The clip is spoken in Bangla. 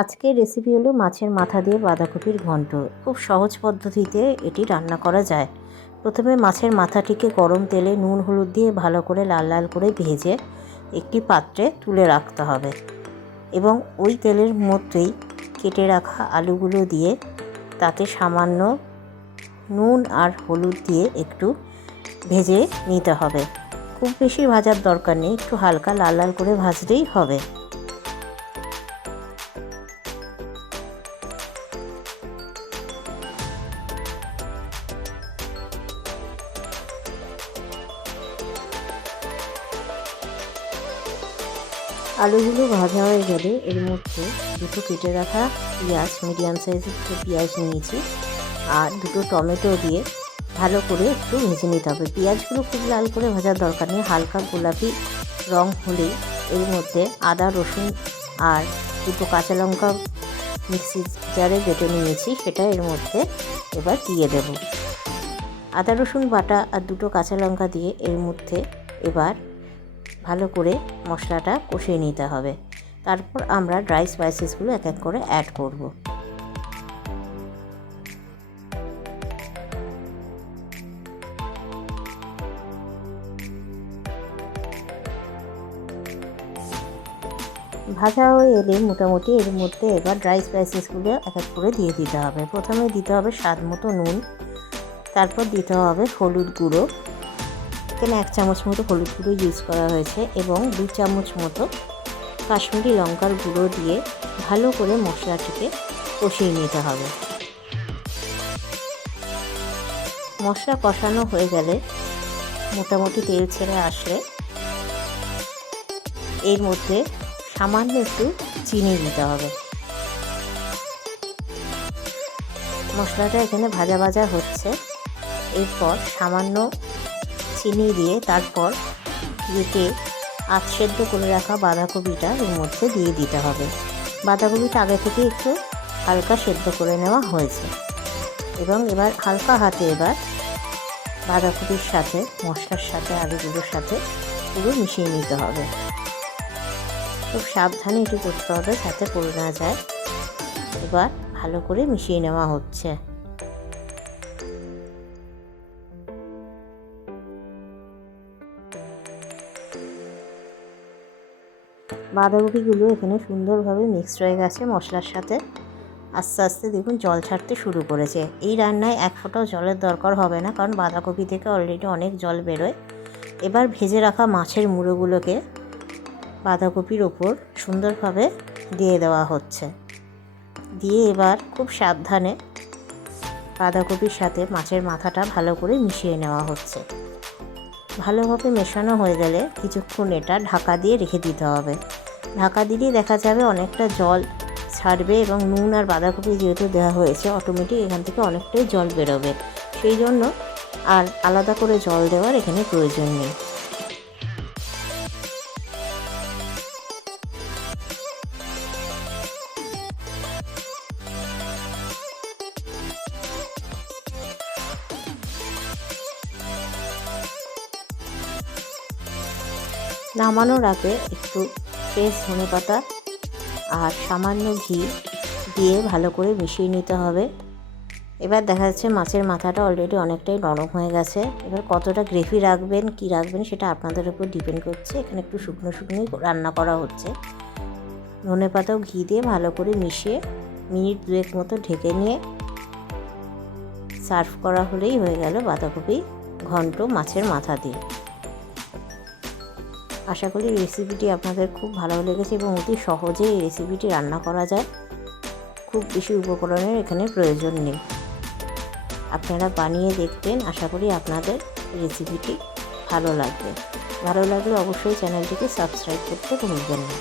আজকের রেসিপি হলো মাছের মাথা দিয়ে বাঁধাকপির ঘন্ট। খুব সহজ পদ্ধতিতে এটি রান্না করা যায়। প্রথমে মাছের মাথাটিকে গরম তেলে নুন, হলুদ দিয়ে ভালো করে লাল লাল করে ভেজে একটি পাত্রে তুলে রাখতে হবে এবং ওই তেলের মধ্যেই কেটে রাখা আলুগুলো দিয়ে তাতে সামান্য নুন আর হলুদ দিয়ে একটু ভেজে নিতে হবে। খুব বেশি ভাজার দরকার নেই, একটু হালকা লাল লাল করে ভাজলেই হবে। আলুগুলো ভাজা হয়ে গেলে এর মধ্যে দুটো কেটে রাখা পেঁয়াজ মিডিয়াম সাইজের দুটো পেঁয়াজ নিয়েছি আর দুটো টমেটো দিয়ে ভালো করে একটু ভেজে নিতে হবে। পেঁয়াজগুলো খুব লাল করে ভাজার দরকার নেই, হালকা গোলাপি রং হলেই এর মধ্যে আদা, রসুন আর দুটো কাঁচা লঙ্কা মিক্সি জারে বেটে নিয়েছি, সেটা এর মধ্যে এবার দিয়ে দেব। আদা, রসুন বাটা আর দুটো কাঁচা লঙ্কা দিয়ে এর মধ্যে এবার ভালো করে মশলাটা কষিয়ে নিতে হবে। তারপর আমরা ড্রাই স্পাইসেসগুলো এক এক করে অ্যাড করব। ভাজা হয়ে এলে মোটামুটি এর মধ্যে এবার ড্রাই স্পাইসেসগুলো এক এক করে দিয়ে দিতে হবে। প্রথমে দিতে হবে স্বাদ মতো নুন, তারপর দিতে হবে হলুদ গুঁড়ো। এখানে এক চামচ মতো হলুদ গুঁড়ো ইউজ করা হয়েছে এবং দু চামচ মতো কাশ্মীরি লঙ্কার গুঁড়ো দিয়ে ভালো করে মশলাটিকে কষিয়ে নিতে হবে। মশলা কষানো হয়ে গেলে মোটামুটি তেল ছেড়ে আসলে এর মধ্যে সামান্য একটু চিনি দিতে হবে। মশলাটা এখানে ভাজা ভাজা হচ্ছে। এরপর সামান্য চিনি দিয়ে তারপর কেটে আধ সেদ্ধ করে রাখা বাঁধাকপিটা এর মধ্যে দিয়ে দিতে হবে। বাঁধাকপিটা আগে থেকে একটু হালকা সেদ্ধ করে নেওয়া হয়েছে। এবং এবার হালকা হাতে এবার বাঁধাকপির সাথে, মশলার সাথে, আলুগুলোর সাথে পুরো মিশিয়ে নিতে হবে। খুব সাবধানে এটি করতে হবে যাতে পড়ে না যায়। এবার ভালো করে মিশিয়ে নেওয়া হচ্ছে। বাঁধাকপিগুলো এখানে সুন্দরভাবে মিক্সড হয়ে গেছে মশলার সাথে। আস্তে আস্তে দেখুন জল ছাড়তে শুরু করেছে। এই রান্নায় এক ফোঁটাও জলের দরকার হবে না, কারণ বাঁধাকপি থেকে অলরেডি অনেক জল বেরোয়। এবার ভেজে রাখা মাছের মুড়োগুলোকে বাঁধাকপির ওপর সুন্দরভাবে দিয়ে দেওয়া হচ্ছে। দিয়ে এবার খুব সাবধানে বাঁধাকপির সাথে মাছের মাথাটা ভালো করে মিশিয়ে নেওয়া হচ্ছে। ভালোভাবে মেশানো হয়ে গেলে কিছুক্ষণ এটা ঢাকা দিয়ে রেখে দিতে হবে। ঢাকা দিলেই দেখা যাবে অনেকটা জল ছাড়বে এবং নুন আর বাঁধাকপি যেহেতু দেওয়া হয়েছে অটোমেটিক এখান থেকে অনেকটাই জল বেরোবে। সেই জন্য আর আলাদা করে জল দেওয়ার এখানে প্রয়োজন নেই। নামানোর আগে একটু ফ্রেশ ধনে পাতা আর সামান্য ঘি দিয়ে ভালো করে মিশিয়ে নিতে হবে। এবার দেখা যাচ্ছে মাছের মাথাটা অলরেডি অনেকটাই নরম হয়ে গেছে। এবার কতটা গ্রেভি রাখবেন, কি রাখবেন সেটা আপনাদের উপর ডিপেন্ড করছে। এখানে একটু শুকনো শুকনোই রান্না করা হচ্ছে। ধনে পাতাও ঘি দিয়ে ভালো করে মিশিয়ে মিনিট দুয়েক মতো ঢেকে নিয়ে সার্ভ করা হলেই হয়ে গেল বাঁধাকপি ঘন্ট মাছের মাথা দিয়ে। আশা করি রেসিপিটি আপনাদের খুব ভালো লেগেছে এবং অতি সহজে এই রেসিপিটি রান্না করা যায়। খুব বেশি উপকরণের এখানে প্রয়োজন নেই। আপনারা বানিয়ে দেখবেন, আশা করি আপনাদের রেসিপিটি ভালো লাগবে। ভালো লাগলে অবশ্যই চ্যানেলটিকে সাবস্ক্রাইব করতে ভুলবেন না।